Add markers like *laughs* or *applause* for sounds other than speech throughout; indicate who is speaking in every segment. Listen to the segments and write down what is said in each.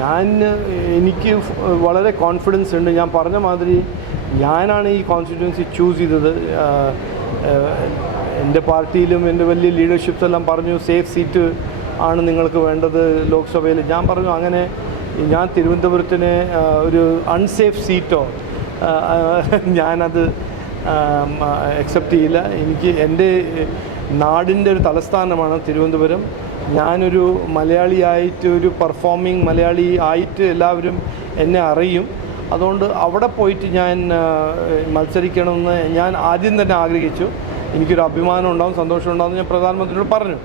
Speaker 1: ഞാൻ എനിക്ക് വളരെ കോൺഫിഡൻസ് ഉണ്ട്. ഞാൻ പറഞ്ഞ മാതിരി ഞാനാണ് ഈ കോൺസ്റ്റിറ്റ്യുവൻസി ചൂസ് ചെയ്തത്. എന്റെ പാർട്ടിയിലും എന്റെ വലിയ ലീഡർഷിപ്സ് എല്ലാം പറഞ്ഞു സേഫ് സീറ്റ് ആണ് നിങ്ങൾക്ക് വേണ്ടത് ലോക്സഭയിൽ. ഞാൻ പറഞ്ഞു അങ്ങനെ ഞാൻ തിരുവനന്തപുരത്തിന് ഒരു അൺസേഫ് സീറ്റോ *laughs* ഞാനത് അക്സെപ്റ്റ് ചെയ്യില്ല. എനിക്ക് എന്റെ നാടിന്റെ ഒരു തലസ്ഥാനമാണ് തിരുവനന്തപുരം. ഞാനൊരു മലയാളിയായിട്ട് ഒരു പെർഫോമിങ് മലയാളി ആയിട്ട് എല്ലാവരും എന്നെ അറിയും. അതുകൊണ്ട് അവിടെ പോയിട്ട് ഞാൻ മത്സരിക്കണമെന്ന് ഞാൻ ആദ്യം തന്നെ ആഗ്രഹിച്ചു. എനിക്കൊരു അഭിമാനം ഉണ്ടാവും സന്തോഷം ഉണ്ടാവും ഞാൻ പ്രധാനമന്ത്രിയോട് പറഞ്ഞു.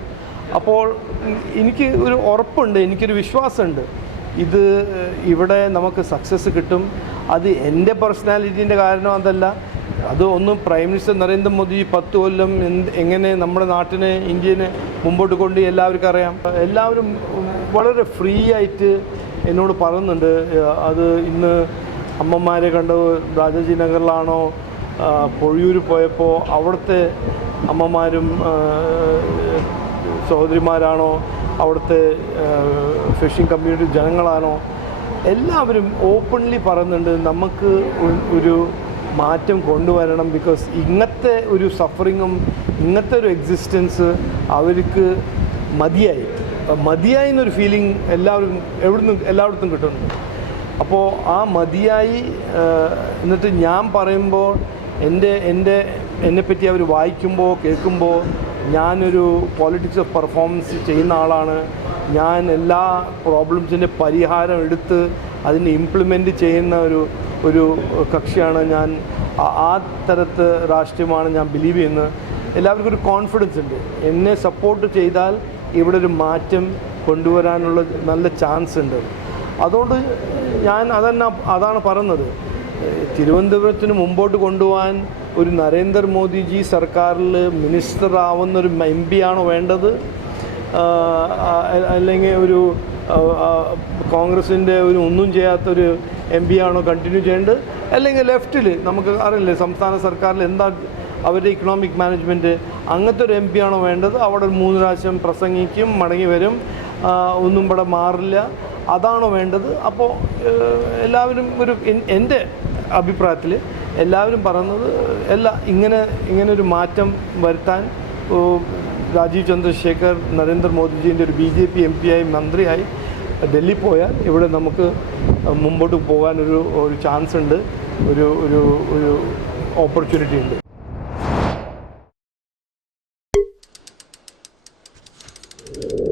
Speaker 1: അപ്പോൾ എനിക്ക് ഒരു ഉറപ്പുണ്ട് എനിക്കൊരു വിശ്വാസമുണ്ട്. ഇത് ഇവിടെ നമുക്ക് സക്സസ് കിട്ടും. അത് എന്റെ പേഴ്സണാലിറ്റീന്റെ കാരണം അതല്ല. അത് ഒന്ന് പ്രൈം മിനിസ്റ്റർ നരേന്ദ്രമോദി പത്ത് കൊല്ലം എങ്ങനെ നമ്മുടെ നാട്ടിനെ ഇന്ത്യനെ മുമ്പോട്ട് കൊണ്ട് എല്ലാവർക്കും അറിയാം. എല്ലാവരും വളരെ ഫ്രീ ആയിട്ട് എന്നോട് പറയുന്നുണ്ട്. അത് ഇന്ന് അമ്മമാരെ കണ്ട് രാജാജി നഗറിലാണോ പൊഴിയൂർ പോയപ്പോൾ അവിടുത്തെ അമ്മമാരും സഹോദരിമാരാണോ അവിടുത്തെ ഫിഷിംഗ് കമ്മ്യൂണിറ്റി ജനങ്ങളാണോ എല്ലാവരും ഓപ്പൺലി പറയുന്നുണ്ട്. നമുക്ക് ഒരു മാറ്റം കൊണ്ടുവരണം ബിക്കോസ് ഇങ്ങനത്തെ ഒരു സഫറിങ്ങും ഇങ്ങനത്തെ ഒരു എക്സിസ്റ്റൻസ് അവർക്ക് മതിയായി. മതിയായി എന്നൊരു ഫീലിംഗ് എല്ലാവരും എവിടുന്ന് എല്ലായിടത്തും കിട്ടുന്നുണ്ട്. അപ്പോൾ ആ മതിയായി എന്നിട്ട് ഞാൻ പറയുമ്പോൾ എന്റെ എന്റെ എന്നെപ്പറ്റി അവർ വായിക്കുമ്പോൾ കേൾക്കുമ്പോൾ ഞാനൊരു പോളിറ്റിക്സ് ഓഫ് പെർഫോമൻസ് ചെയ്യുന്ന ആളാണ്. ഞാൻ എല്ലാ പ്രോബ്ലംസിന്റെ പരിഹാരം എടുത്ത് അതിനെ ഇംപ്ലിമെന്റ് ചെയ്യുന്ന ഒരു ഒരു കക്ഷിയാണ് ഞാൻ. ആ- തരത്ത് രാഷ്ട്രീയമാണ് ഞാൻ ബിലീവ് ചെയ്യുന്നത് എല്ലാവർക്കും ഒരു കോൺഫിഡൻസ് ഉണ്ട്. എന്നെ സപ്പോർട്ട് ചെയ്താൽ ഇവിടെ ഒരു മാറ്റം കൊണ്ടുവരാനുള്ള നല്ല ചാൻസ് ഉണ്ട്. അതുകൊണ്ട് ഞാൻ അതന്നെ അതാണ് പറയുന്നത് തിരുവനന്തപുരത്തിന് മുമ്പോട്ട് കൊണ്ടുപോകാൻ ഒരു നരേന്ദ്രമോദിജി സർക്കാരിൽ മിനിസ്റ്റർ ആവുന്ന ഒരു എം പി ആണോ വേണ്ടത്? അല്ലെങ്കിൽ ഒരു കോൺഗ്രസിന്റെ ഒരു ഒന്നും ചെയ്യാത്തൊരു എം പി ആണോ കണ്ടിന്യൂ ചെയ്യേണ്ടത്? അല്ലെങ്കിൽ ലെഫ്റ്റിൽ നമുക്ക് അറിയില്ലേ സംസ്ഥാന സർക്കാരിൽ എന്താ അവരുടെ ഇക്കണോമിക് മാനേജ്മെന്റ് അങ്ങനത്തെ ഒരു എം പി ആണോ വേണ്ടത്? അവിടെ ഒരു മൂന്ന് പ്രാവശ്യം പ്രസംഗിക്കും മടങ്ങി വരും. ഒന്നും ഇവിടെ മാറില്ല. അതാണോ വേണ്ടത്? അപ്പോൾ എല്ലാവരും ഒരു എൻ- എന്റെ അഭിപ്രായത്തിൽ എല്ലാവരും പറയുന്നത് എല്ലാ ഇങ്ങനെ ഇങ്ങനെ ഒരു മാറ്റം വരുത്താൻ രാജീവ് ചന്ദ്രശേഖർ നരേന്ദ്രമോദിജീന്റെ ഒരു ബി ജെ പി എം ആയി മന്ത്രിയായി ഡൽഹി പോയാൽ ഇവിടെ നമുക്ക് മുമ്പോട്ട് പോകാനൊരു ഒരു ചാൻസ് ഉണ്ട്. ഒരു ഒരു ഒരു ഓപ്പർച്യൂണിറ്റി ഉണ്ട്. you